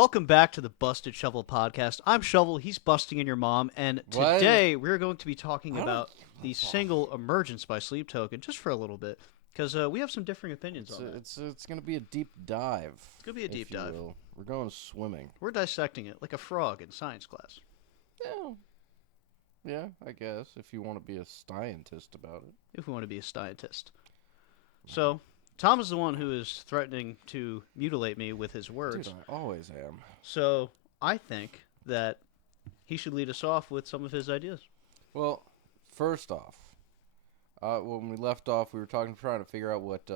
Welcome back to the Busted Shovel podcast. I'm Shovel, he's busting in your mom, and What? today we're going to be talking I don't. about the single Emergence by Sleep Token just for a little bit because we have some differing opinions on that. It's gonna be a deep dive, It's going to be a deep if you dive. will. We're going swimming. We're dissecting it like a frog in science class. Yeah, yeah. I guess if you want to be a scientist about it. If we want to be a scientist. So, Tom is the one who is threatening to mutilate me with his Dude, words. I always am. So, I think that he should lead us off with some of his ideas. Well, first off, when we left off, we were trying to figure out what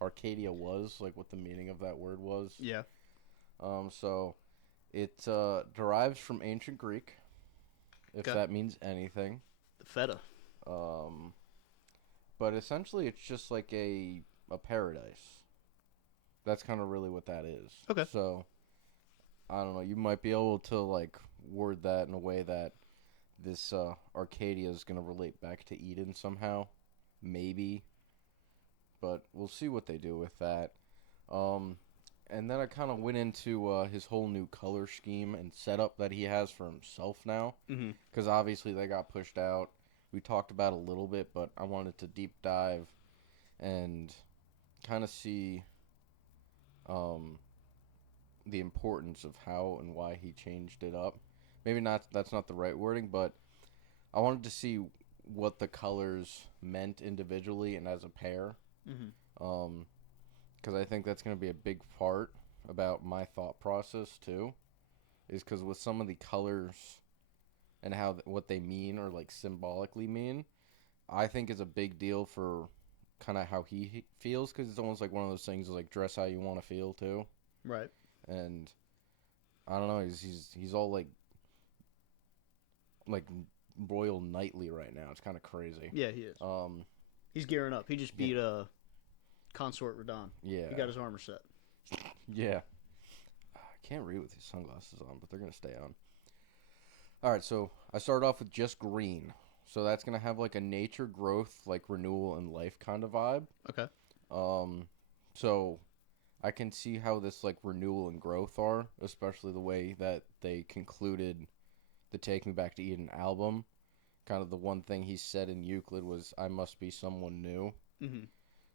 Arcadia was, like what the meaning of that word was. Yeah. So it derives from ancient Greek, if Okay. that means anything. The feta. Um, but essentially, it's just like a paradise. That's kind of really what that is. Okay. So I don't know. You might be able to like word that in a way that this Arcadia is gonna relate back to Eden somehow, maybe. But we'll see what they do with that. And then I kind of went into his whole new color scheme and setup that he has for himself now, Mm-hmm. because obviously they got pushed out. We talked about it a little bit, but I wanted to deep dive and kind of see the importance of how and why he changed it up. Maybe not. That's not the right wording, but I wanted to see what the colors meant individually and as a pair. Mm-hmm. Because I think that's going to be a big part about my thought process too. Is because with some of the colors and how what they mean or like symbolically mean, I think is a big deal for kind of how he feels. Because it's almost like one of those things like dress how you want to feel too. Right. And I don't know. He's all like royal knightly right now. It's kind of crazy. Yeah, he is. Um, He's gearing up. He just beat Consort Radon. yeah, He got his armor set. yeah. I can't read with these sunglasses on, but they're gonna stay on. All right, so I started off with just green. So that's gonna have like a nature, growth, like renewal and life kind of vibe. Okay. So I can see how this like renewal and growth are, especially the way that they concluded the Take Me Back to Eden album. Kind of the one thing he said in Euclid was, I must be someone new. Mm-hmm.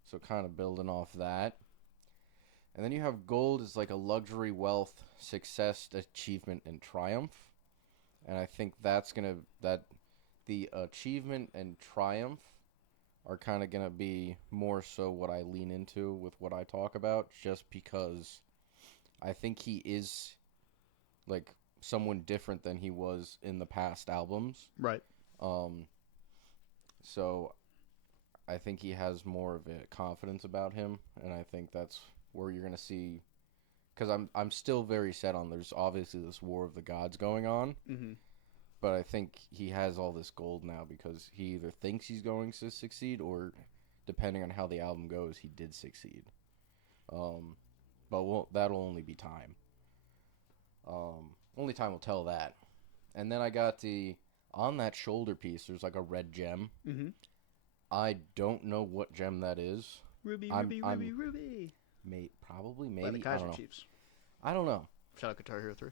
So kind of building off that. And then you have gold as like a luxury, wealth, success, achievement, and triumph. And I think that the achievement and triumph are kind of going to be more so what I lean into with what I talk about, just because I think he is like someone different than he was in the past albums. Right. Um, so I think he has more of a confidence about him, and I think that's where you're gonna see. Because I'm still very set on there's obviously this war of the gods going on, Mm-hmm. but I think he has all this gold now because he either thinks he's going to succeed or, depending on how the album goes, he did succeed. But that'll only be time. Only time will tell that. And then I got on that shoulder piece. There's like a red gem. Mm-hmm. I don't know what gem that is. Ruby, I'm- Ruby, I'm- Ruby, Ruby. Probably, By the maybe. I Kaiser don't know. Chiefs. I don't know. Shout out Guitar Hero 3.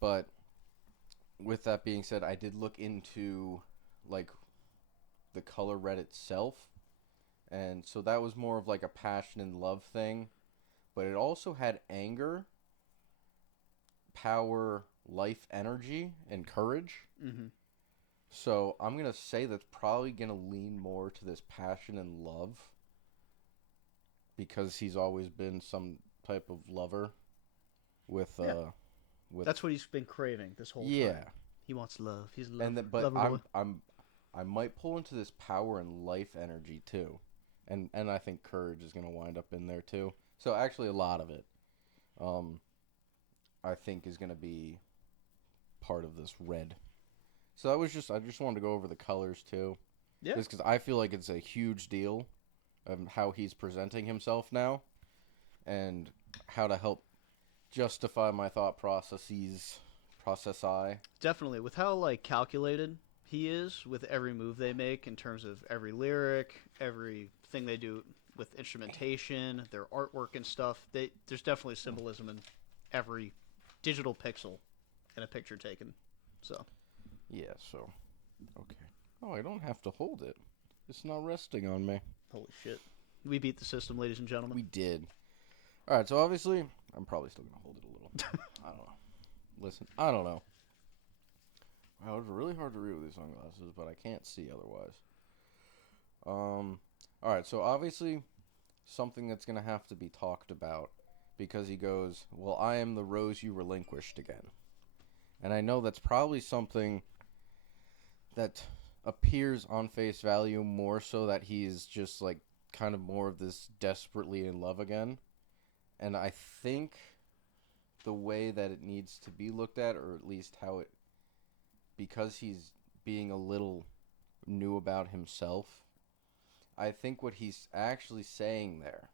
But with that being said, I did look into like the color red itself, and so that was more of like a passion and love thing, but it also had anger, power, life energy, and courage. Mm-hmm. So I'm gonna say that's probably gonna lean more to this passion and love because he's always been some type of lover with Yeah. with That's what he's been craving this whole yeah. time. He wants love. He's a love, And but lover boy. I might pull into this power and life energy too, and I think courage is gonna wind up in there too. So actually, a lot of it, I think is gonna be part of this red. So that was I just wanted to go over the colors too, Yeah. just because I feel like it's a huge deal, how he's presenting himself now, and how to help justify my thought processes. Definitely. With how like calculated he is with every move they make in terms of every lyric, everything they do with instrumentation, their artwork and stuff. There's definitely symbolism every digital pixel in a picture taken. So. Yeah, so. Okay. Oh, I don't have to hold it. It's not resting on me. Holy shit. We beat the system, ladies and gentlemen. We did. Alright, so obviously, I'm probably still going to hold it a little. I don't know. Listen, I don't know. Wow, it's really hard to read with these sunglasses, but I can't see otherwise. Alright, so obviously, something that's going to have to be talked about, because he goes, well, I am the rose you relinquished again. And I know that's probably something that appears on face value more so that he's just, like, kind of more of this desperately in love again. And I think the way that it needs to be looked at, or at least how it, because he's being a little new about himself, I think what he's actually saying there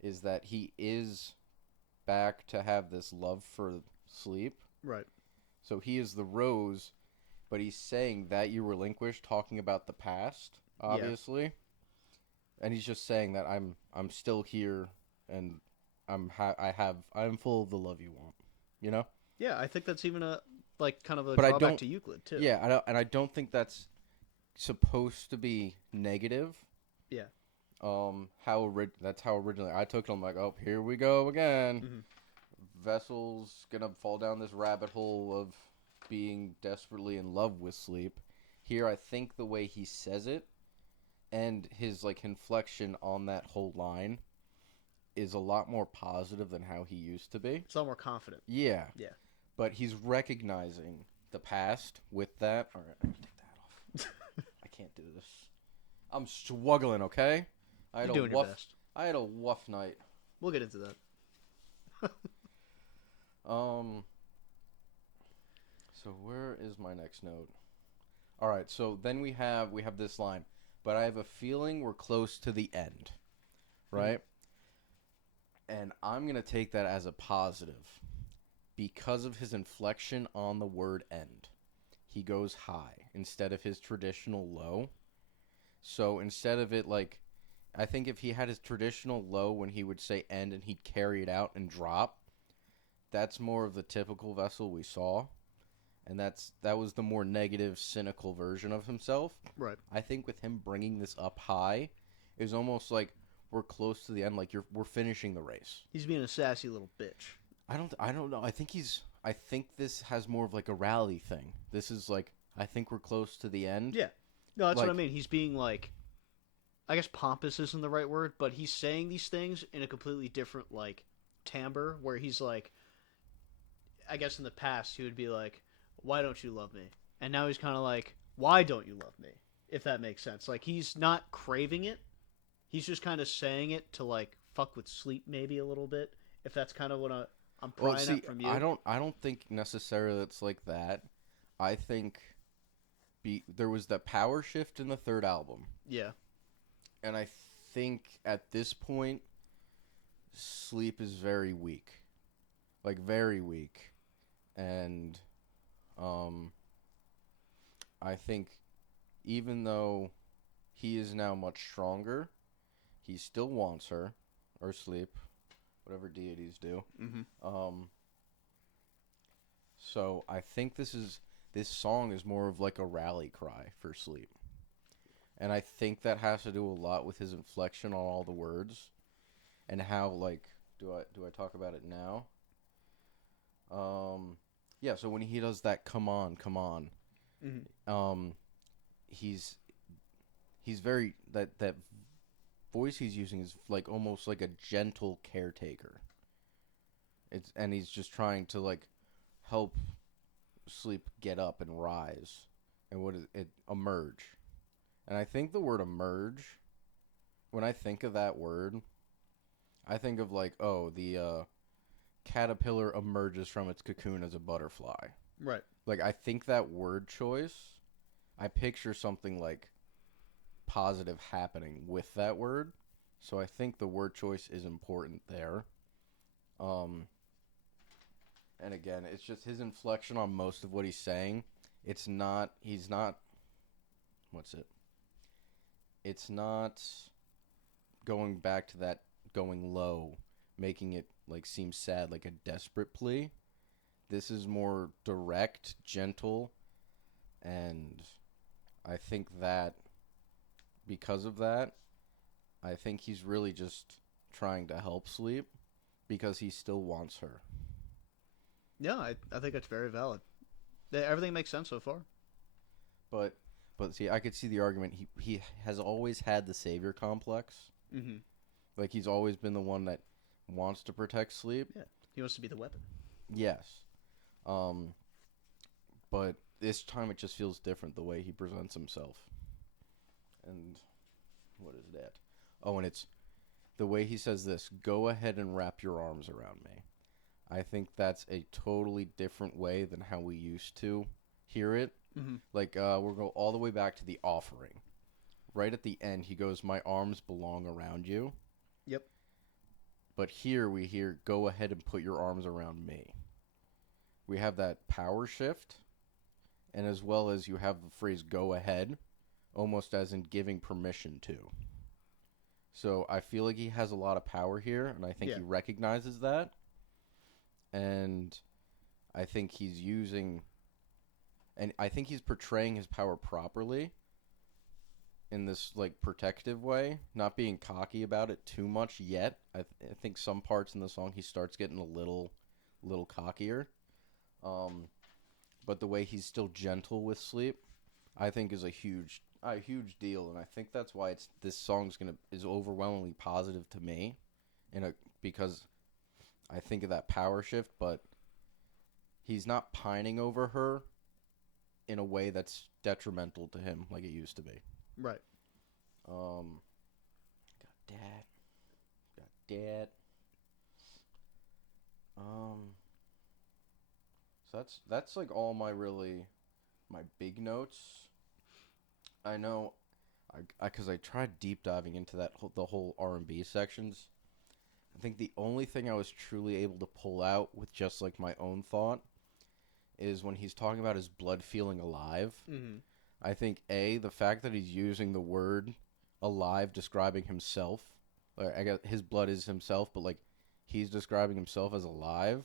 is that he is back to have this love for sleep. Right. So he is the rose, but he's saying that you relinquished, talking about the past, obviously. Yeah. And he's just saying that I'm still here, and I'm full of the love you want, you know? Yeah, I think that's even a kind of a drawback to Euclid too. Yeah, I don't think that's supposed to be negative. Yeah. That's how originally I took it. I'm like, oh, here we go again. Mm-hmm. Vessel's gonna fall down this rabbit hole of being desperately in love with sleep. Here, I think the way he says it and his like inflection on that whole line is a lot more positive than how he used to be. It's a lot more confident. Yeah. Yeah. But he's recognizing the past with that. All right, I'm gonna take that off. I can't do this. I'm struggling, okay? You're doing your best. I had a rough night. We'll get into that. So where is my next note? All right, so then we have this line, but I have a feeling we're close to the end, right? Mm-hmm. And I'm going to take that as a positive because of his inflection on the word end. He goes high instead of his traditional low. So instead of it like, I think if he had his traditional low when he would say end and he'd carry it out and drop, that's more of the typical Vessel we saw. And that was the more negative, cynical version of himself. Right. I think with him bringing this up high is almost like we're close to the end, like we're finishing the race. He's being a sassy little bitch. I don't know. I think this has more of like a rally thing. This is like, I think we're close to the end. Yeah. No, that's what I mean. He's being like, I guess pompous isn't the right word, but he's saying these things in a completely different like timbre where he's like, I guess in the past he would be like, why don't you love me? And now he's kind of like, why don't you love me? If that makes sense. Like, he's not craving it. He's just kind of saying it to, like, fuck with sleep maybe a little bit. If that's kind of what I'm prying at from you. I don't think necessarily it's like that. I think there was that power shift in the third album. Yeah. And I think at this point, sleep is very weak. Like, very weak. And I think even though he is now much stronger, he still wants her, or sleep, whatever deities do. Mm-hmm. So I think this song is more of like a rally cry for sleep. And I think that has to do a lot with his inflection on all the words and how, like, do I talk about it now? Yeah, so when he does that come on, mm-hmm. He's very that voice he's using is like almost like a gentle caretaker. And he's just trying to like help sleep get up and rise and emerge. And I think the word emerge, when I think of that word, I think of like, oh, the caterpillar emerges from its cocoon as a butterfly. Right. Like, I think that word choice, I picture something like positive happening with that word. So I think the word choice is important there. And again, it's just his inflection on most of what he's saying. It's not going back to that going low making it like seem sad, like a desperate plea. This is more direct, gentle, and I think that because of that, I think he's really just trying to help Sleep because he still wants her. Yeah, I think it's very valid. Everything makes sense so far. But but see, I could see the argument. He has always had the savior complex. Mm-hmm. Like he's always been the one that wants to protect Sleep. Yeah, he wants to be the weapon. Yes. Um, but this time it just feels different the way he presents himself. And what is that? Oh, and it's the way he says this, go ahead and wrap your arms around me. I think that's a totally different way than how we used to hear it. Mm-hmm. Like, we'll go all the way back to the offering. Right at the end, he goes, my arms belong around you. Yep. But here we hear, go ahead and put your arms around me. We have that power shift, and as well as you have the phrase go ahead, almost as in giving permission to. So I feel like he has a lot of power here, and I think he recognizes that. And I think he's using, and I think he's portraying his power properly in this like protective way, not being cocky about it too much yet. I think some parts in the song he starts getting a little cockier. But the way he's still gentle with Sleep, I think is a huge deal, and I think that's why this song's is overwhelmingly positive to me, because I think of that power shift, but he's not pining over her in a way that's detrimental to him like it used to be. Right. Got that. So that's like all my big notes. I know, because I tried deep diving into the whole R&B sections. I think the only thing I was truly able to pull out with just like my own thought is when he's talking about his blood feeling alive. Mm-hmm. I think the fact that he's using the word alive describing himself, I guess his blood is himself, but like he's describing himself as alive.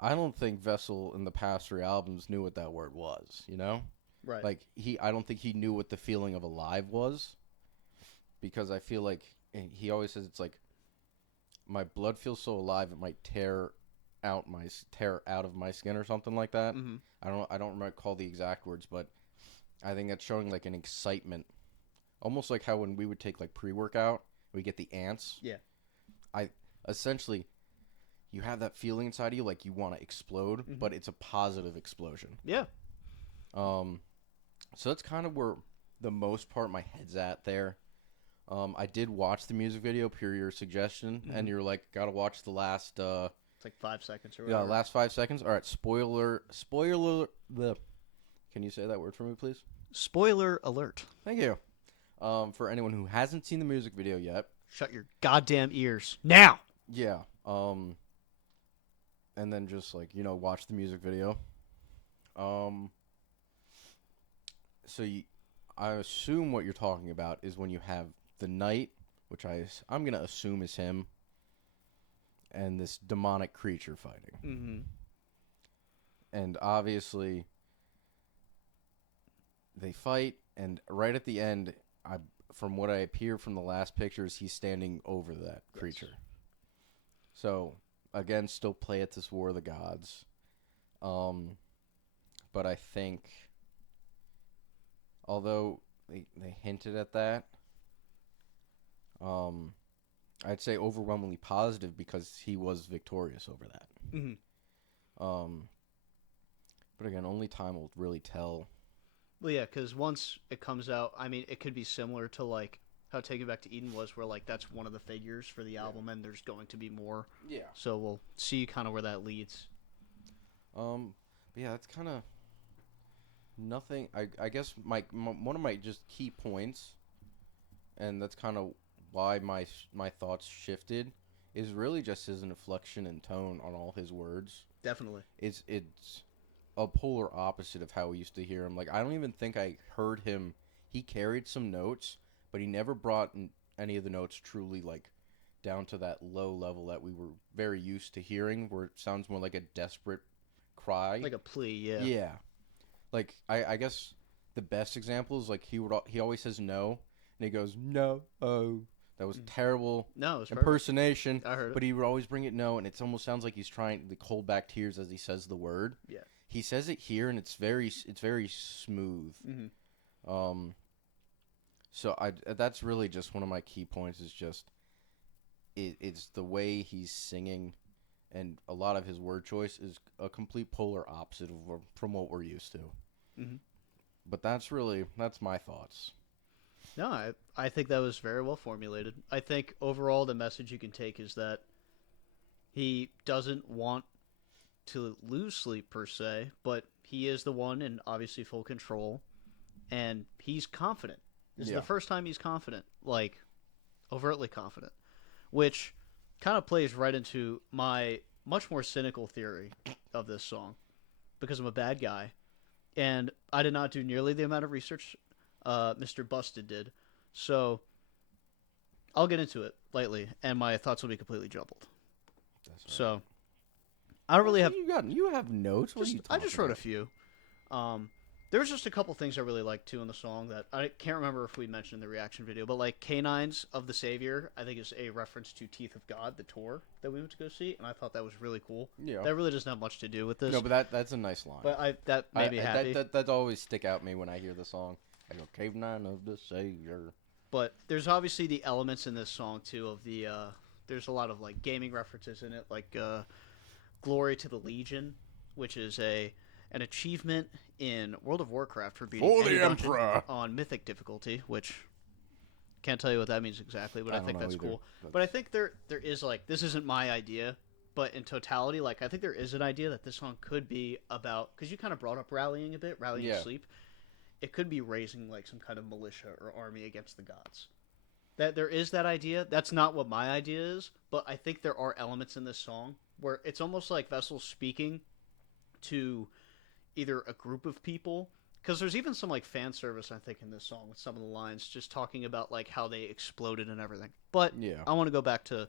I don't think Vessel in the past 3 albums knew what that word was, you know? Right. Like I don't think he knew what the feeling of alive was, because I feel like he always says it's like my blood feels so alive it might tear out of my skin or something like that. Mm-hmm. I don't recall the exact words, but I think that's showing like an excitement, almost like how when we would take like pre-workout, we get the ants. Yeah. Essentially, you have that feeling inside of you like you want to explode, mm-hmm. but it's a positive explosion. Yeah. So that's kind of where the most part my head's at there. I did watch the music video per your suggestion, mm-hmm. and you're like, gotta watch the last. It's like 5 seconds or whatever. Yeah, last 5 seconds. All right, spoiler. Can you say that word for me, please? Spoiler alert. Thank you. For anyone who hasn't seen the music video yet, shut your goddamn ears now. Yeah. And then just like watch the music video. So I assume what you're talking about is when you have the knight, which I'm gonna assume is him, and this demonic creature fighting. Mm-hmm. And obviously, they fight, and right at the end, from what I appear from the last pictures, he's standing over that creature. Yes. So again, still play at this War of the Gods. But I think, although they hinted at that, I'd say overwhelmingly positive because he was victorious over that. Mm-hmm. But again, only time will really tell. Well, yeah, because once it comes out, I mean, it could be similar to like how Taking Back to Eden was, where like that's one of the figures for the album, and there's going to be more. Yeah. So we'll see kind of where that leads. But yeah, that's kind of nothing. I guess my one of my just key points, and that's kind of why my thoughts shifted, is really just his inflection and tone on all his words. Definitely. It's a polar opposite of how we used to hear him. Like, I don't even think I heard him. He carried some notes, but he never brought any of the notes truly like down to that low level that we were very used to hearing, where it sounds more like a desperate cry. Like a plea, yeah. Yeah. Like I guess the best example is like he always says no, and he goes no. Oh, that was terrible No, it's perfect. impersonation. I heard it. But he would always bring it no, and it almost sounds like he's trying to hold back tears as he says the word. Yeah. He says it here, and it's very smooth. Mm-hmm. So that's really just one of my key points. Is just it's the way he's singing, and a lot of his word choice is a complete polar opposite from what we're used to. Mm-hmm. But that's my thoughts. No, I think that was very well formulated. I think overall the message you can take is that he doesn't want to lose sleep per se, but he is the one in obviously full control, and he's confident. This is the first time he's confident, like overtly confident, which kind of plays right into my much more cynical theory of this song, because I'm a bad guy, and I did not do nearly the amount of research Mr. Busted did. So I'll get into it lightly, and my thoughts will be completely jumbled. That's right. So I don't really have. You have notes. What are you I just wrote about? a few. There was just a couple things I really liked too in the song that I can't remember if we mentioned in the reaction video, but like Canines of the Savior, I think is a reference to Teeth of God, the tour that we went to go see, and I thought that was really cool. Yeah. That really doesn't have much to do with this. No, but that's a nice line. But that made me happy. That always stick out me when I hear the song. I go, Canine of the Savior. But there's obviously the elements in this song too of the there's a lot of like gaming references in it, like Glory to the Legion, which is an achievement in World of Warcraft for beating For any the dungeon Emperor on Mythic difficulty, which can't tell you what that means exactly, but I don't think know that's either. cool. But I think there is like, this isn't my idea, but in totality, like I think there is an idea that this song could be about, because you kind of brought up rallying a bit, rallying Yeah. sleep. It could be raising like some kind of militia or army against the gods. That there is that idea. That's not what my idea is, but I think there are elements in this song where it's almost like Vessel speaking to either a group of people, because there's even some like fan service I think in this song with some of the lines just talking about like how they exploded and everything. But Yeah. I want to go back to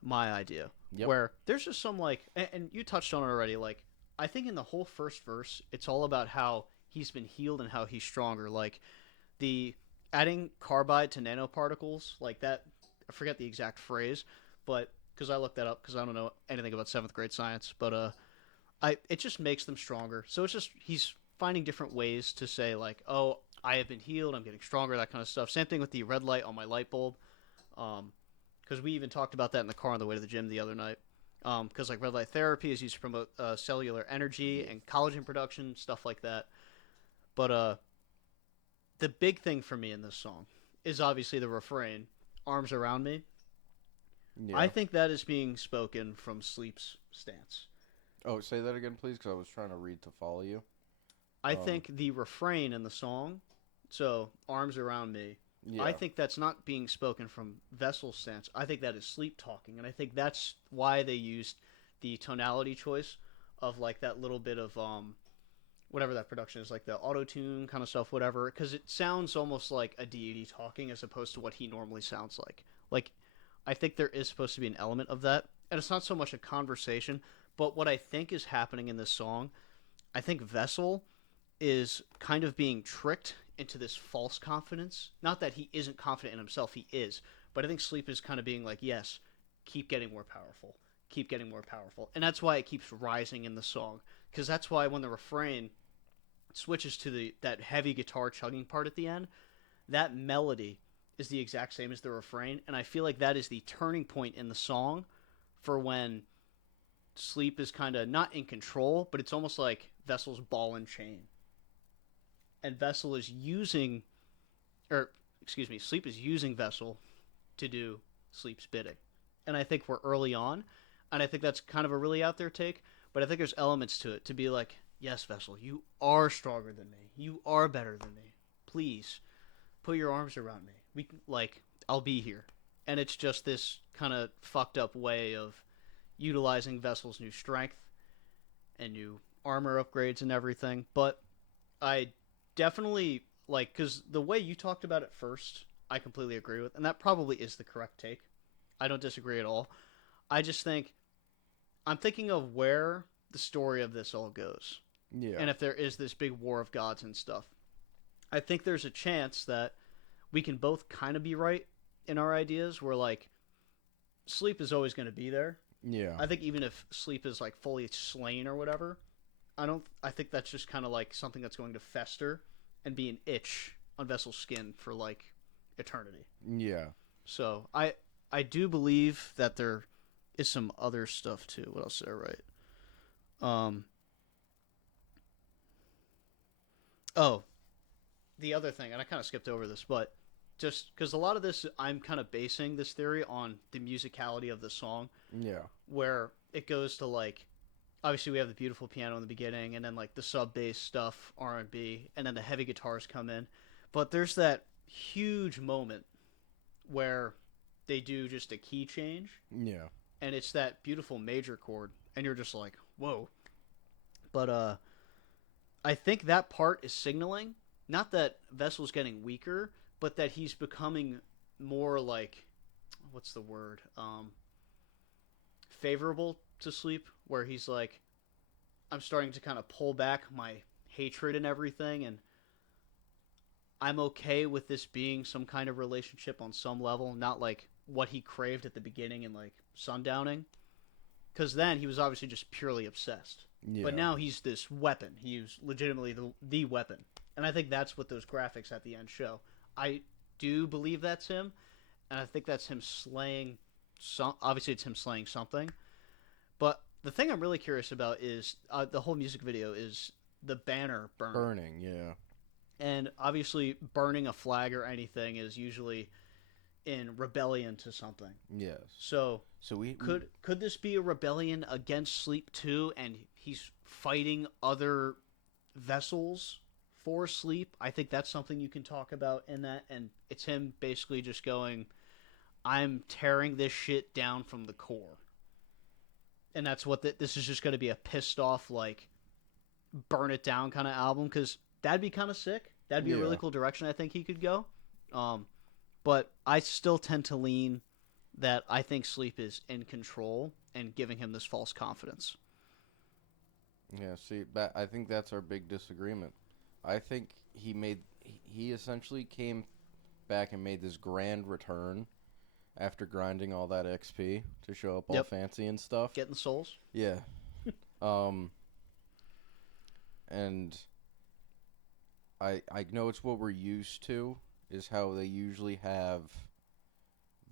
my idea Yep. where there's just some like, and you touched on it already, like I think in the whole first verse it's all about how he's been healed and how he's stronger, like the adding carbide to nanoparticles, like that. I forget the exact phrase, but because I looked that up because I don't know anything about 7th grade science, but it just makes them stronger. So it's just he's finding different ways to say like, oh, I have been healed, I'm getting stronger, that kind of stuff. Same thing with the red light on my light bulb, because we even talked about that in the car on the way to the gym the other night. Because like red light therapy is used to promote cellular energy and collagen production, stuff like that. But the big thing for me in this song is obviously the refrain, "Arms around me." Yeah. I think that is being spoken from Sleep's stance. Oh, say that again, please, because I was trying to read to follow you. I think the refrain in the song, so "Arms around me," Yeah. I think that's not being spoken from Vessel's stance. I think that is Sleep talking, and I think that's why they used the tonality choice of like that little bit of whatever that production is, like the auto-tune kind of stuff, whatever, because it sounds almost like a deity talking as opposed to what he normally sounds like. Like, I think there is supposed to be an element of that, and it's not so much a conversation, but what I think is happening in this song, I think Vessel is kind of being tricked into this false confidence. Not that he isn't confident in himself, he is, but I think Sleep is kind of being like, yes, keep getting more powerful, keep getting more powerful, and that's why it keeps rising in the song, because that's why when the refrain switches to that heavy guitar chugging part at the end, that melody is the exact same as the refrain, and I feel like that is the turning point in the song for when Sleep is kind of not in control, but it's almost like Vessel's ball and chain. And Vessel is using, or excuse me, Sleep is using Vessel to do Sleep's bidding. And I think we're early on, and I think that's kind of a really out there take, but I think there's elements to it to be like, yes, Vessel, you are stronger than me. You are better than me. Please, put your arms around me. I'll be here. And it's just this kind of fucked up way of utilizing Vessel's new strength and new armor upgrades and everything. But I definitely, like, because the way you talked about it first, I completely agree with, and that probably is the correct take. I don't disagree at all. I just think I'm thinking of where the story of this all goes, Yeah. and if there is this big war of gods and stuff. I think there's a chance that we can both kind of be right in our ideas. Where like sleep is always going to be there. Yeah. I think even if sleep is like fully slain or whatever, I don't. I think that's just kind of like something that's going to fester and be an itch on Vessel's skin for like eternity. Yeah. So I do believe that there is some other stuff too. What else did I write? Um. Oh, the other thing, and I kind of skipped over this, but just because a lot of this, I'm kind of basing this theory on the musicality of the song, Yeah. where it goes to like, obviously we have the beautiful piano in the beginning, and then like the sub bass stuff, R&B, and then the heavy guitars come in, but there's that huge moment where they do just a key change, Yeah. and it's that beautiful major chord, and you're just like, whoa. But I think that part is signaling not that Vessel's getting weaker, but that he's becoming more like, what's the word? Favorable to sleep, where he's like, I'm starting to kind of pull back my hatred and everything, and I'm okay with this being some kind of relationship on some level, not like what he craved at the beginning and like sundowning. Because then he was obviously just purely obsessed. Yeah. But now he's this weapon. He's legitimately the weapon. And I think that's what those graphics at the end show. I do believe that's him, and I think that's him slaying some. Obviously, it's him slaying something. But the thing I'm really curious about is the whole music video is the banner Burning. Yeah. and obviously burning a flag or anything is usually in rebellion to something. Yes. So So we could this be a rebellion against sleep too, and he's fighting other vessels for sleep? I think that's something you can talk about in that, and it's him basically just going, I'm tearing this shit down from the core. And that's what this is, just going to be a pissed off, like, burn it down kind of album, because that'd be kind of sick. That'd be a really cool direction I think he could go. But I still tend to lean that I think Sleep is in control and giving him this false confidence. Yeah, see, I think that's our big disagreement. I think he essentially came back and made this grand return after grinding all that XP to show up all fancy and stuff. Getting souls. Yeah. And I know it's what we're used to, is how they usually have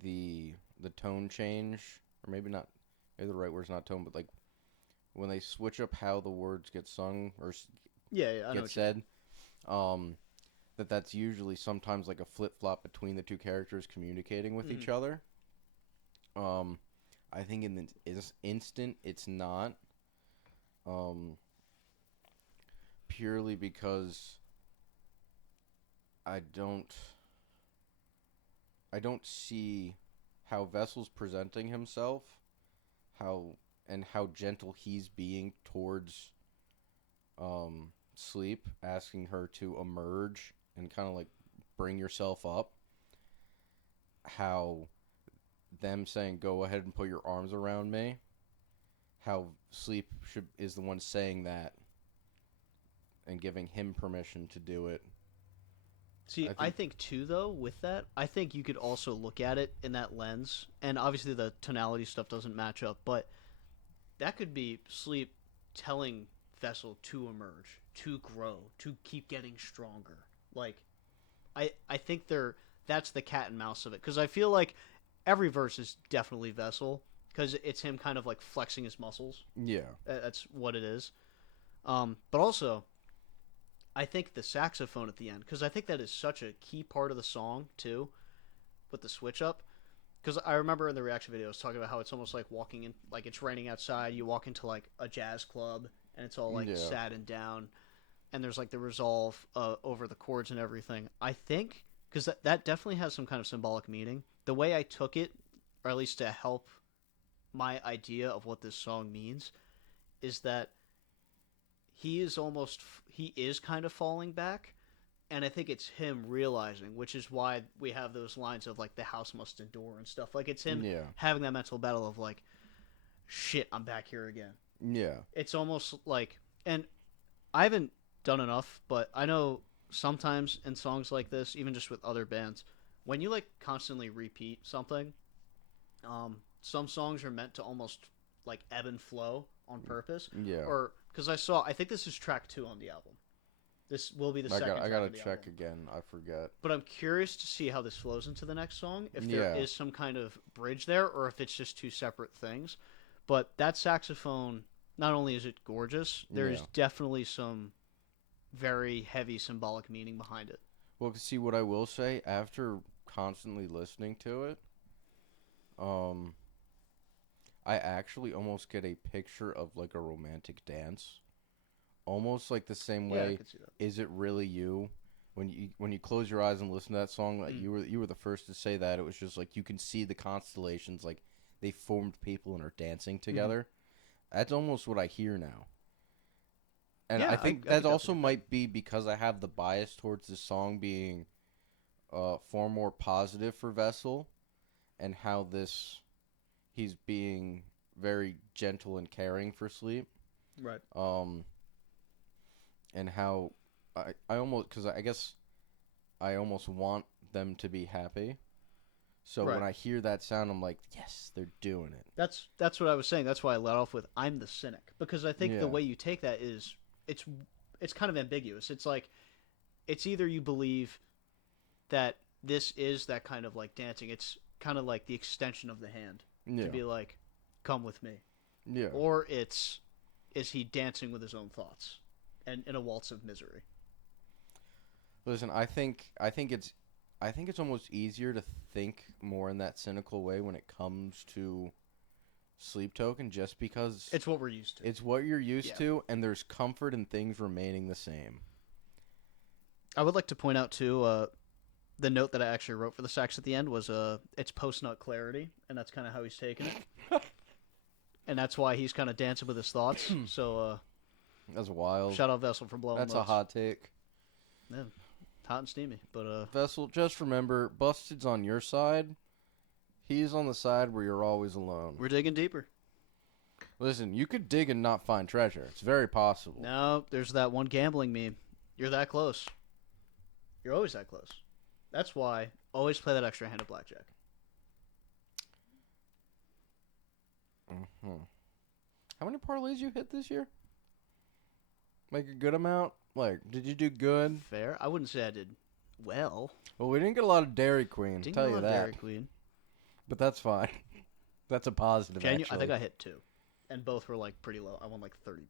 the tone change, or maybe not, maybe the right word's not tone, but like when they switch up how the words get sung or I know get said, that's usually sometimes like a flip-flop between the two characters communicating with each other. I think in this instant it's not, purely because I don't see how Vessel's presenting himself, how gentle he's being towards Sleep, asking her to emerge and kind of like bring yourself up. How them saying, go ahead and put your arms around me. How Sleep is the one saying that and giving him permission to do it. See, I think too, though, with that, I think you could also look at it in that lens, and obviously the tonality stuff doesn't match up, but that could be Sleep telling Vessel to emerge, to grow, to keep getting stronger. Like, I think that's the cat and mouse of it, because I feel like every verse is definitely Vessel, because it's him kind of like flexing his muscles. Yeah. That's what it is. But also, I think the saxophone at the end, because I think that is such a key part of the song too, with the switch up. Because I remember in the reaction video, I was talking about how it's almost like walking in, like it's raining outside. You walk into like a jazz club, and it's all like sad and down, and there's like the resolve over the chords and everything. I think because that definitely has some kind of symbolic meaning. The way I took it, or at least to help my idea of what this song means, is that he is kind of falling back, And I think it's him realizing, which is why we have those lines of like the house must endure and stuff. Like it's him Yeah. having that mental battle of like, shit, I'm back here again. Yeah. It's almost like, and I haven't done enough, but I know sometimes in songs like this, even just with other bands, when you like constantly repeat something, some songs are meant to almost like ebb and flow on purpose. Yeah. Or because I think this is track 2 on the album. This will be the second. I track gotta of the check album. again. I forget. But I'm curious to see how this flows into the next song. If there Yeah. is some kind of bridge there, or if it's just two separate things. But that saxophone, not only is it gorgeous, there's Yeah. definitely some very heavy symbolic meaning behind it. Well, see what I will say after constantly listening to it, I actually almost get a picture of like a romantic dance, almost like the same Yeah, I way. could see that. Is it really you? When you close your eyes and listen to that song, like you were the first to say that. It was just like you can see the constellations, like they formed people and are dancing together. That's almost what I hear now. And Yeah, I think I that think that's a also good might be because I have the bias towards this song being far more positive for Vessel, and how he's being very gentle and caring for Sleep. Right. And how I almost, because I guess I almost want them to be happy. So Right. when I hear that sound, I'm like, yes, they're doing it. That's what I was saying. That's why I let off with I'm the cynic, because I think Yeah. the way you take that is it's kind of ambiguous. It's like it's either you believe that this is that kind of like dancing. It's kind of like the extension of the hand Yeah. to be like, come with me. Yeah. Or is he dancing with his own thoughts and in a waltz of misery? Listen, I think it's almost easier to think more in that cynical way when it comes to Sleep Token, just because It's what we're used to. it's what you're used Yeah. to, and there's comfort in things remaining the same. I would like to point out too, the note that I actually wrote for the sax at the end was it's post nut clarity, and that's kind of how he's taking it, and that's why he's kind of dancing with his thoughts. So That's wild. shout out Vessel for blowing. That's a notes. hot take. Yeah, hot and steamy. But Vessel, just remember, Busted's on your side. He's on the side where you're always alone. we're digging deeper. Listen, you could dig and not find treasure. It's very possible. No, there's that one gambling meme. You're that close. You're always that close. That's why always play that extra hand of blackjack. Hmm. How many parlays you hit this year? Like a good amount? Like, did you do good? Fair. I wouldn't say I did well. Well, we didn't get a lot of Dairy Queen, Didn't tell get a you lot of that. Dairy Queen. But that's fine. That's a positive, Can you? actually. I think I hit 2, and both were like pretty low. I won like $30.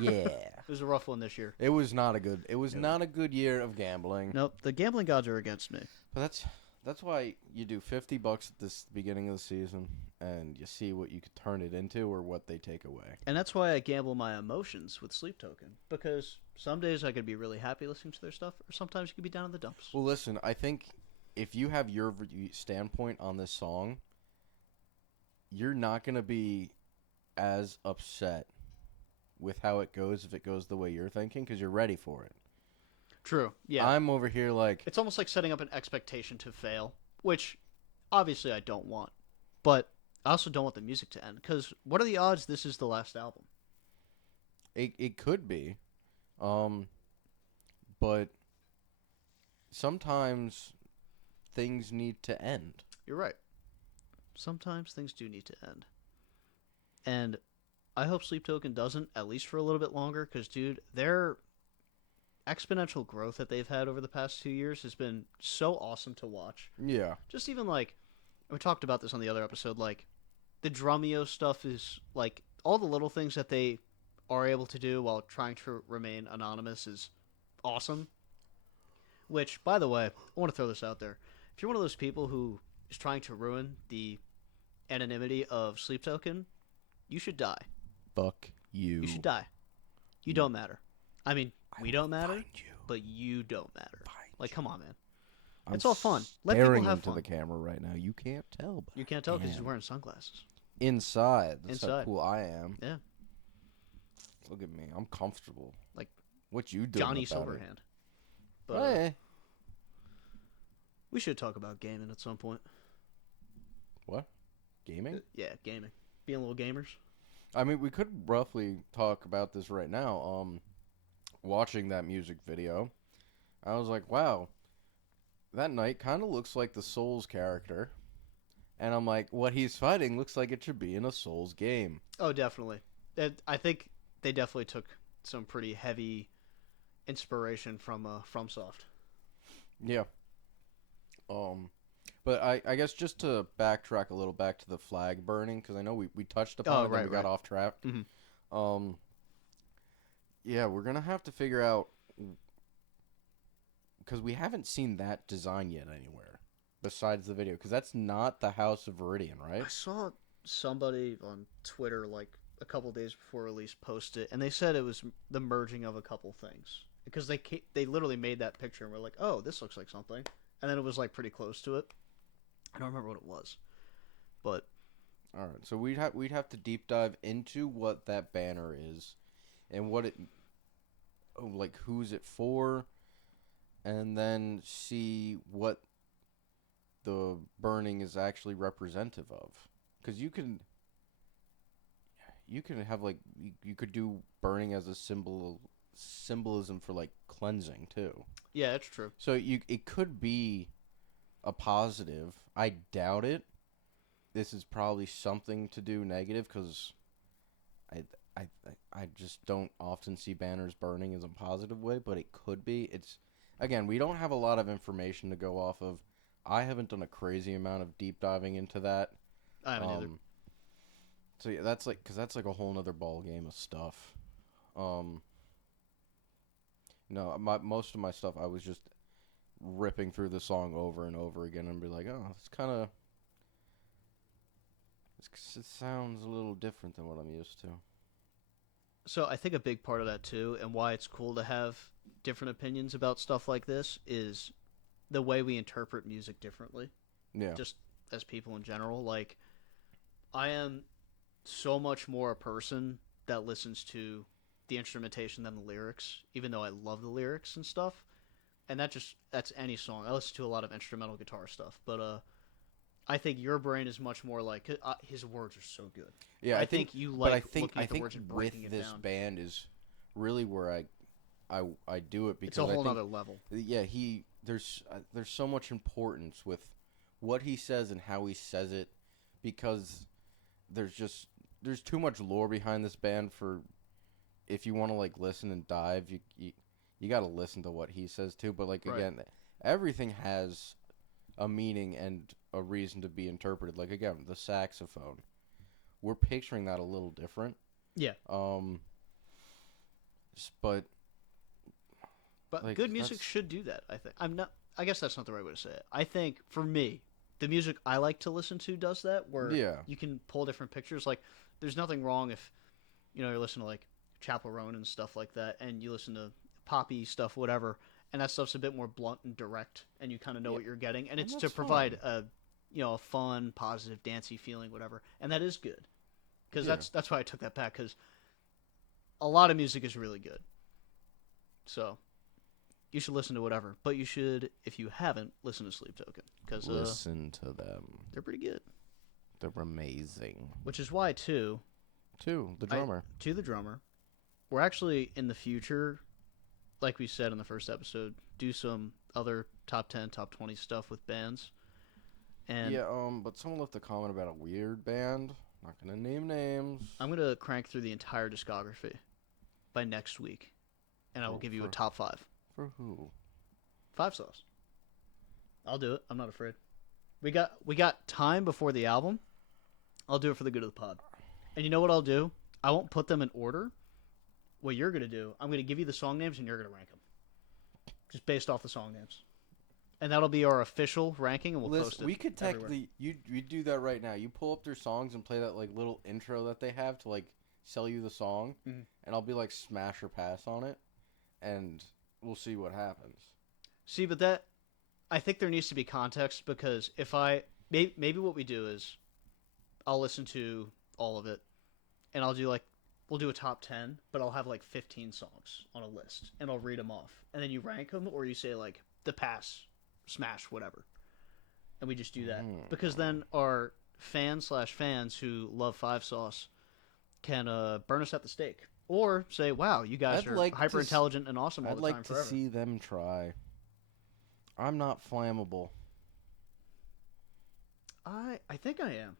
Yeah. It was a rough one this year. It was not a good. It was not a good year of gambling. Nope, the gambling gods are against me. But that's why you do $50 at this beginning of the season, and you see what you could turn it into or what they take away. And that's why I gamble my emotions with Sleep Token. Because some days I could be really happy listening to their stuff, or sometimes you could be down in the dumps. Well, listen, I think if you have your standpoint on this song, you're not going to be as upset with how it goes if it goes the way you're thinking, because you're ready for it. True, yeah. I'm over here like... It's almost like setting up an expectation to fail, which obviously I don't want. But I also don't want the music to end, because what are the odds this is the last album? It could be. But sometimes things need to end. You're right. Sometimes things do need to end. And I hope Sleep Token doesn't, at least for a little bit longer, because, dude, their exponential growth that they've had over the past 2 years has been so awesome to watch. Yeah. Just even, like, we talked about this on the other episode, like, the Drumeo stuff is, like, all the little things that they are able to do while trying to remain anonymous is awesome. Which, by the way, I want to throw this out there. If you're one of those people who is trying to ruin the anonymity of Sleep Token, you should die. Fuck you. You should die. You don't matter. I mean, we don't matter, Find you. but you don't matter. Find Like, you. come on, man. I'm It's all fun. Let people staring have into fun. the camera right now. You can't tell. But You can't tell because I he's am. wearing sunglasses. Inside. That's how Inside. cool I am. Yeah. Look at me. I'm comfortable. Like what you doing Johnny about it? Silverhand. But Hey. we should talk about gaming at some point. What? Gaming? Yeah, gaming. Being little gamers. I mean, we could roughly talk about this right now. Watching that music video, I was like, wow, that knight kind of looks like the Souls character. And I'm like, what he's fighting looks like it should be in a Souls game. Oh, definitely. I think they definitely took some pretty heavy inspiration from FromSoft. Yeah. But I guess just to backtrack a little back to the flag burning, because I know we touched upon it and we got off track. Mm-hmm. Yeah, we're going to have to figure out, because we haven't seen that design yet anywhere besides the video, because that's not the House of Viridian, right? I saw somebody on Twitter like a couple days before release post it, and they said it was the merging of a couple things because they literally made that picture and were like, "Oh, this looks like something," and then it was like pretty close to it. I don't remember what it was, but all right. So we'd have to deep dive into what that banner is, and what it, like who's it for, and then see what the burning is actually representative of, because you can have like you could do burning as a symbolism for like cleansing too. yeah, it's true. So it could be a positive. I doubt it. This is probably something to do negative, because I just don't often see banners burning as a positive way, but it could be. It's, again, we don't have a lot of information to go off of. I haven't done a crazy amount of deep diving into that. I haven't either. So yeah, that's like, because that's like a whole nother ball game of stuff. No, most of my stuff I was just ripping through the song over and over again and be like, oh, it's kind of, it sounds a little different than what I'm used to. So I think a big part of that too, and why it's cool to have different opinions about stuff like this, is the way we interpret music differently. Yeah. Just as people in general. Like, I am so much more a person that listens to the instrumentation than the lyrics, even though I love the lyrics and stuff. And that's any song. I listen to a lot of instrumental guitar stuff, but I think your brain is much more like his words are so good. Yeah, I think you like looking I at the think words and with breaking it this down. band is really where I do it, because It's a whole I think, other level. yeah, there's so much importance with what he says and how he says it, because there's too much lore behind this band for, if you want to like listen and dive, you got to listen to what he says too. But like, again, everything has a meaning and a reason to be interpreted. Like, again, the saxophone, we're picturing that a little different. Yeah. But like, good music should do that, I think. I guess that's not the right way to say it. I think for me, the music I like to listen to does that, where you can pull different pictures. Like, there's nothing wrong if you're listening to like Chappell Roan and stuff like that, and you listen to poppy stuff, whatever, and that stuff's a bit more blunt and direct, and you kind of know what you're getting, and it's to provide a fun, positive, dancey feeling, whatever, and that is good, because that's why I took that back, because a lot of music is really good, so you should listen to whatever, but you should, if you haven't, listen to Sleep Token, because listen to them. They're pretty good. They're amazing. Which is why to the drummer, we're actually in the future, like we said in the first episode, do some other top 10, top 20 stuff with bands. And yeah, but someone left a comment about a weird band. Not gonna name names. I'm gonna crank through the entire discography by next week, and I will give you a top 5. For who? 5 songs. I'll do it. I'm not afraid. We got time before the album. I'll do it for the good of the pod. And you know what I'll do? I won't put them in order. What you're going to do, I'm going to give you the song names and you're going to rank them. Just based off the song names. And that'll be our official ranking, and we'll post it. We could technically, everywhere. you do that right now. You pull up their songs and play that like little intro that they have to like sell you the song, and I'll be like smash or pass on it, and we'll see what happens. See, but I think there needs to be context, because if maybe what we do is I'll listen to all of it, and I'll do like we'll do a top 10, but I'll have like 15 songs on a list and I'll read them off. And then you rank them or you say like the pass, smash, whatever. And we just do that. Because then our fans who love Five Sauce can burn us at the stake. Or say, wow, you guys are hyper intelligent and awesome all the time forever. I'd like to see them try. I'm not flammable. I think I am.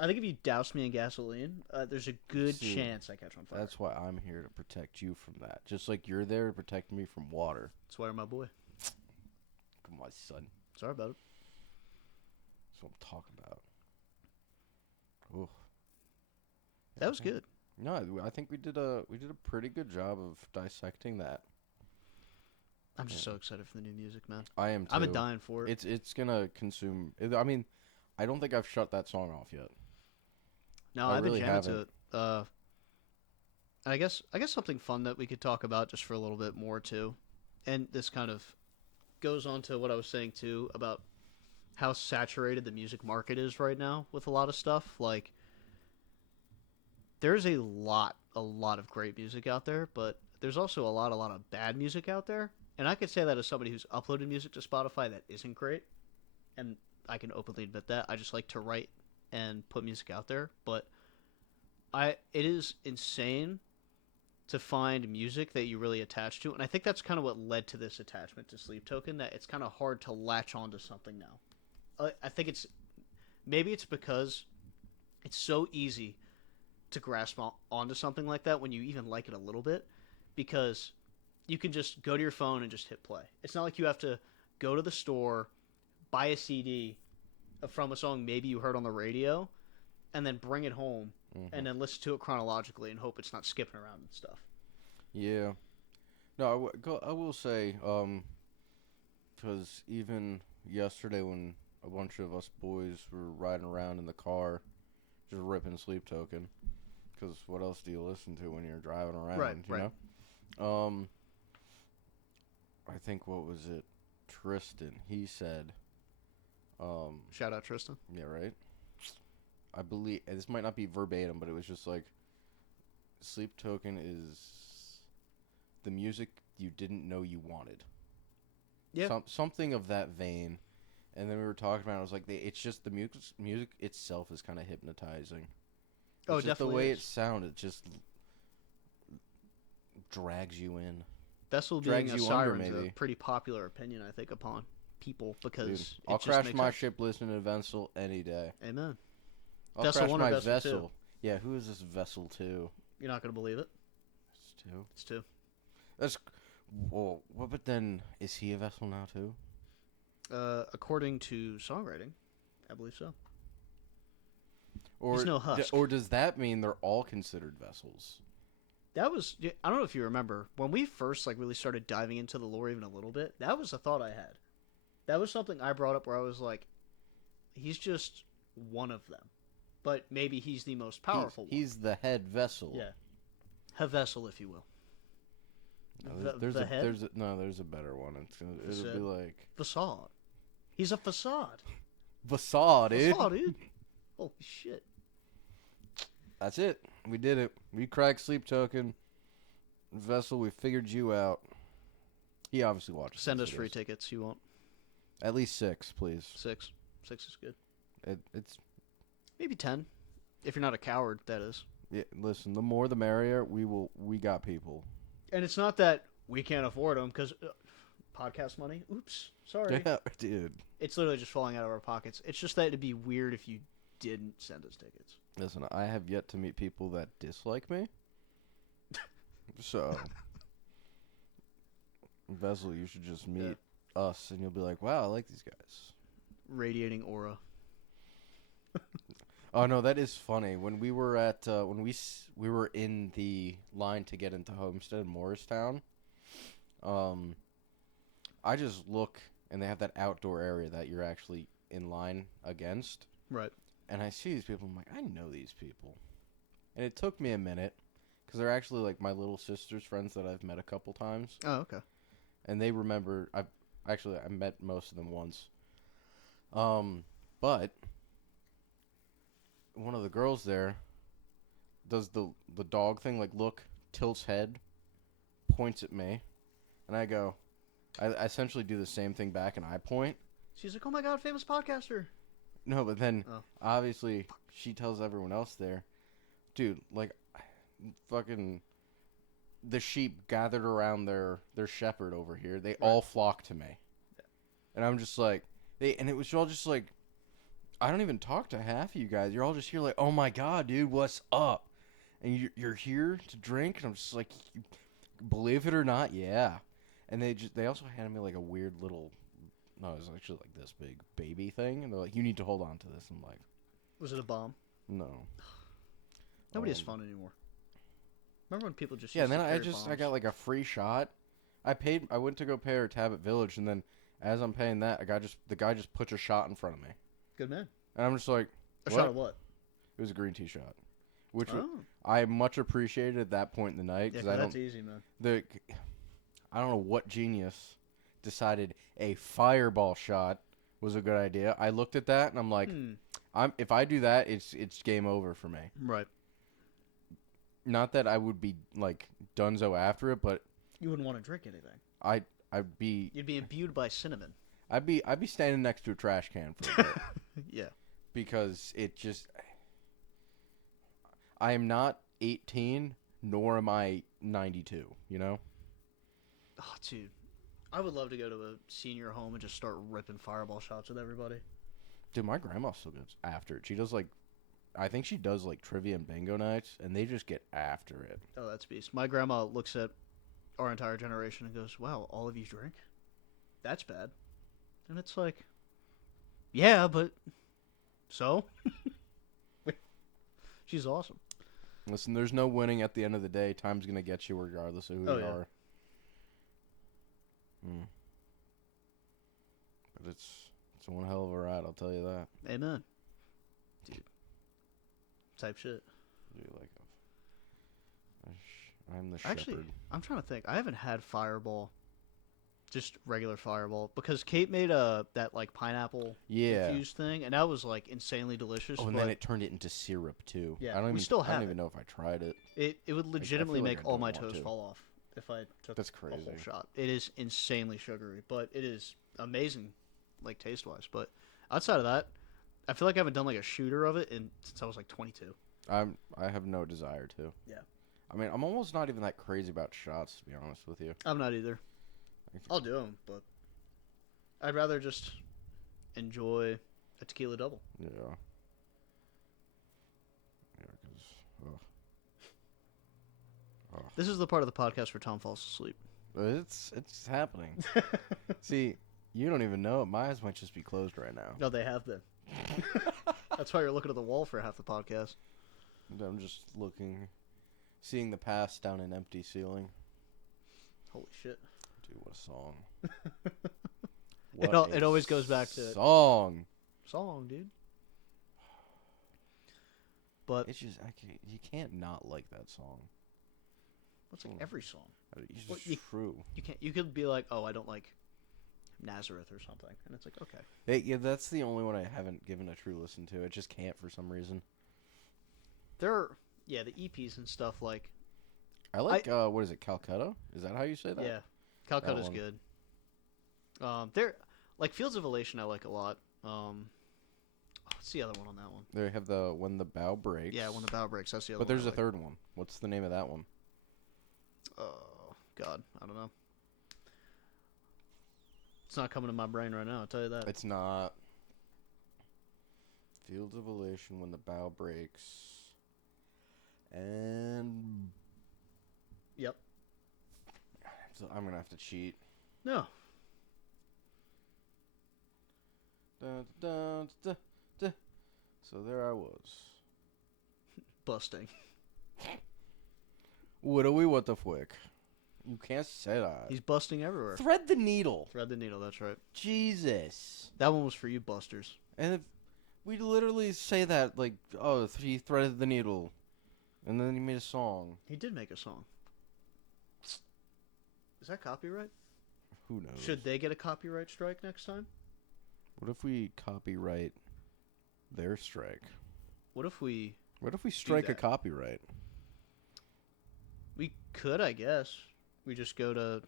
I think if you douse me in gasoline, there's a good chance I catch on fire. That's why I'm here to protect you from that. Just like you're there to protect me from water. That's why you're my boy. Come on, son. Sorry about it. That's what I'm talking about. Ooh. That was good. No, I think we did a pretty good job of dissecting that. I'm just so excited for the new music, man. I am too. I've been dying for it. It's gonna consume. I mean, I don't think I've shut that song off yet. No, I've been jamming to it. I guess something fun that we could talk about just for a little bit more too, and this kind of goes on to what I was saying too about how saturated the music market is right now with a lot of stuff. Like, there's a lot of great music out there, but there's also a lot of bad music out there. And I could say that as somebody who's uploaded music to Spotify that isn't great, and I can openly admit that. I just like to write and put music out there, but it is insane to find music that you really attach to, and I think that's kind of what led to this attachment to Sleep Token, that it's kind of hard to latch onto something now. I think maybe it's because it's so easy to grasp onto something like that when you even like it a little bit, because you can just go to your phone and just hit play. It's not like you have to go to the store, buy a CD from a song maybe you heard on the radio, and then bring it home and then listen to it chronologically and hope it's not skipping around and stuff. Yeah. No, I will say, because even yesterday when a bunch of us boys were riding around in the car just ripping Sleep Token, because what else do you listen to when you're driving around, right. You know? I think, what was it? Tristan, he said... Shout out Tristan. Yeah, right? I believe, this might not be verbatim, but it was just like, Sleep Token is the music you didn't know you wanted. Yeah. Something of that vein. And then we were talking about it, I was like, it's just the music itself is kind of hypnotizing. Oh, it's just definitely the way is. it sounded just drags you in. Vessel being a siren's a pretty popular opinion, I think, upon people, because dude, I'll crash my ship listening to Vessel any day. Amen. I'll Vessel crash 1 my or Vessel 2? Yeah, who is this Vessel 2? You're not going to believe it. It's 2. It's 2. That's... Well, but then, is he a Vessel now, too? According to songwriting, I believe so. Or, he's no husk. Or does that mean they're all considered Vessels? That was... I don't know if you remember. When we first really started diving into the lore even a little bit, that was a thought I had. That was something I brought up where I was like, he's just one of them. But maybe he's the most powerful one. He's the head Vessel. Yeah. A vessel, if you will. No, there's a better one. It'll be like... Facade. He's a facade. Facade, dude. Facade, dude. Holy shit. That's it. We did it. We cracked Sleep Token. Vessel, we figured you out. He obviously watches. Send us free tickets. You won't. At least 6, please. 6. 6 is good. It's maybe 10, if you're not a coward. That is. Yeah. Listen, the more the merrier. We got people. And it's not that we can't afford them, because podcast money. Oops, sorry. Yeah, dude. It's literally just falling out of our pockets. It's just that it'd be weird if you didn't send us tickets. Listen, I have yet to meet people that dislike me. So, Vessel, you should just meet us, and you'll be like, wow, I like these guys. Radiating aura. Oh no, that is funny. When we were at when we were in the line to get into Homestead in Morristown, I just look and they have that outdoor area that you're actually in line against. Right. And I see these people. I'm like, I know these people. And it took me a minute because they're actually like my little sister's friends that I've met a couple times. Oh, okay. And they remember. I met most of them once. But one of the girls there does the dog thing, like look, tilts head, points at me, and I go, I essentially do the same thing back, and I point. She's like, "Oh my god, famous podcaster." No, but then Oh. obviously she tells everyone else there, dude, like, fucking the sheep gathered around their shepherd over here. They all flock to me, and I'm just like, and it was all just like, I don't even talk to half of you guys. You're all just here like, oh my god, dude, what's up? And you're here to drink, and I'm just like, believe it or not, yeah. And they also handed me like a weird little, no, it was actually like this big baby thing, and they're like, you need to hold on to this. I'm like, Was it a bomb? no. Nobody has fun anymore. Remember when people just Yeah, used and then to carry I got like a free shot. I went to go pay her tab at Village, and then as I'm paying that, the guy just puts a shot in front of me, Good man. and I'm just like, A what? shot of what? It was a green tea shot, which Oh. I much appreciated at that point in the night Yeah, because that's easy, man. I don't know what genius decided a fireball shot was a good idea. I looked at that and I'm like, if I do that, it's game over for me. Right. Not that I would be like dunzo after it, but You wouldn't want to drink anything. I'd be You'd be imbued by cinnamon. I'd be standing next to a trash can for a bit Yeah. because it just I am not 18 nor am I 92, you know? Oh, dude. I would love to go to a senior home and just start ripping fireball shots with everybody. Dude, my grandma still gets after it. She does like I think she does like trivia and bingo nights and they just get after it. Oh, that's beast. My grandma looks at our entire generation and goes, "Wow, all of you drink? That's bad." And it's like, yeah, but so? She's awesome. Listen, there's no winning at the end of the day. Time's going to get you regardless of who you are. But it's one hell of a ride, I'll tell you that. Amen. Dude. Type shit. Dude, like I'm the shepherd. Actually, I'm trying to think. I haven't had Fireball, just regular Fireball, because Kate made that like pineapple infused thing, and that was like insanely delicious. Oh, and then it turned it into syrup too. Yeah, I don't still have I don't even know if I tried it. It would legitimately like make I all don't my want toes to. fall off if I took That's a crazy. whole shot. It is insanely sugary, but it is amazing, like taste wise. But outside of that, I feel like I haven't done like a shooter of it since I was like 22. I have no desire to. Yeah. I mean, I'm almost not even that crazy about shots, to be honest with you. I'm not either. I'll do them, but I'd rather just enjoy a tequila double. Yeah. Yeah, because This is the part of the podcast where Tom falls asleep. it's happening. See, you don't even know it. My eyes might just be closed right now. No, they have been. That's why you're looking at the wall for half the podcast. I'm just seeing the past down an empty ceiling. Holy shit. Dude, what a song. It always goes back to song, dude. But it's just you can't not like that song. it's like every song. It's Well, just true. You could be like, oh, I don't like Nazareth or something, and it's like, okay. Yeah, that's the only one I haven't given a true listen to. I just can't for some reason. The EPs and stuff like. I like what is it, Calcutta? Is that how you say that? Yeah, Calcutta's one. good. They're like Fields of Elation. I like a lot. What's the other one on that one? They have the When the Bow Breaks. Yeah, When the Bow Breaks. That's the other But one. there's a third one. What's the name of that one? Oh God, I don't know. It's not coming to my brain right now. I'll tell you that. It's not. Fields of Elation, When the Bow Breaks, and Yep. so I'm gonna have to cheat. No. Dun, dun, dun, dun. So there I was. Busting. What the flick? You can't say that. He's busting everywhere. Thread the needle. Thread the needle. That's right. Jesus. That one was for you, busters. And if we literally say that like, oh, he threaded the needle, and then he made a song. He did make a song. Is that copyright? Who knows? Should they get a copyright strike next time? What if we copyright their strike? What if we What if we strike a that? copyright? We could, I guess. We just go to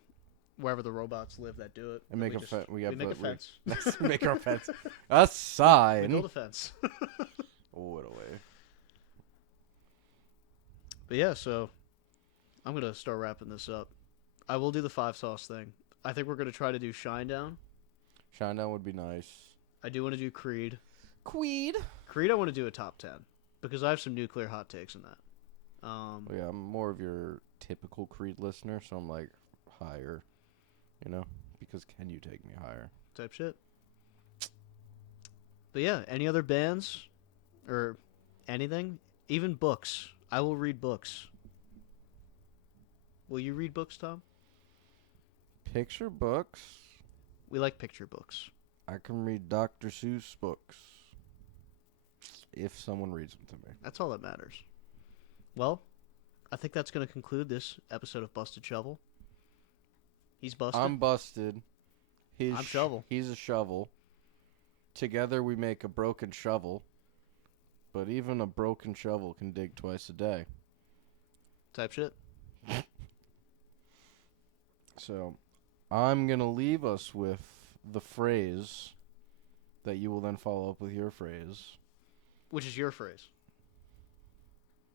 wherever the robots live that do it. And make we a just, fence. We we have make the, a fence. Let's make our fence a We sign. build a fence. What away. But yeah, so I'm gonna start wrapping this up. I will do the 5 sauce thing. I think we're gonna try to do Shinedown. Shinedown would be nice. I do want to do Creed. Queed. Creed, I want to do a top 10 because I have some nuclear hot takes in that. Yeah, I'm more of your typical Creed listener, so I'm like higher, because can you take me higher? Type shit. But yeah, any other bands or anything? Even books. I will read books. Will you read books, Tom? Picture books. We like picture books. I can read Dr. Seuss books. If someone reads them to me. That's all that matters. Well, I think that's going to conclude this episode of Busted Shovel. He's busted. I'm busted. I'm Shovel. He's a shovel. Together we make a broken shovel. But even a broken shovel can dig twice a day. Type shit. So, I'm going to leave us with the phrase that you will then follow up with your phrase. Which is your phrase.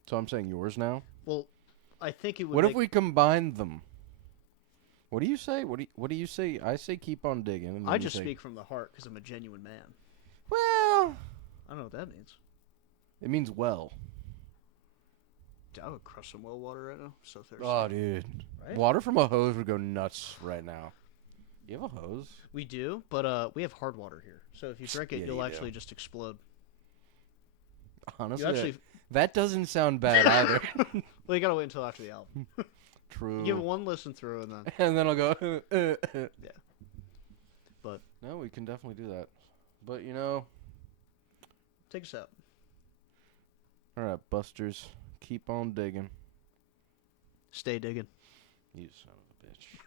So I'm saying yours now? Well, I think it would What make... if we combined them? What do you say? What do you say? I say keep on digging. And then I you just say, speak from the heart because I'm a genuine man. Well, I don't know what that means. it means well. Dude, I would crush some well water right now. So thirsty. Oh, dude. Right? Water from a hose would go nuts right now. You have a hose? We do, but we have hard water here. So if you drink it, Yeah, you'll you actually do. just explode. Honestly, You actually... that doesn't sound bad either. Well, you gotta wait until after the album. True. You give it one listen through and then... And then I'll go, Yeah. But... No, we can definitely do that. But, Take us out. all right, busters, keep on digging. Stay digging. You son of a bitch.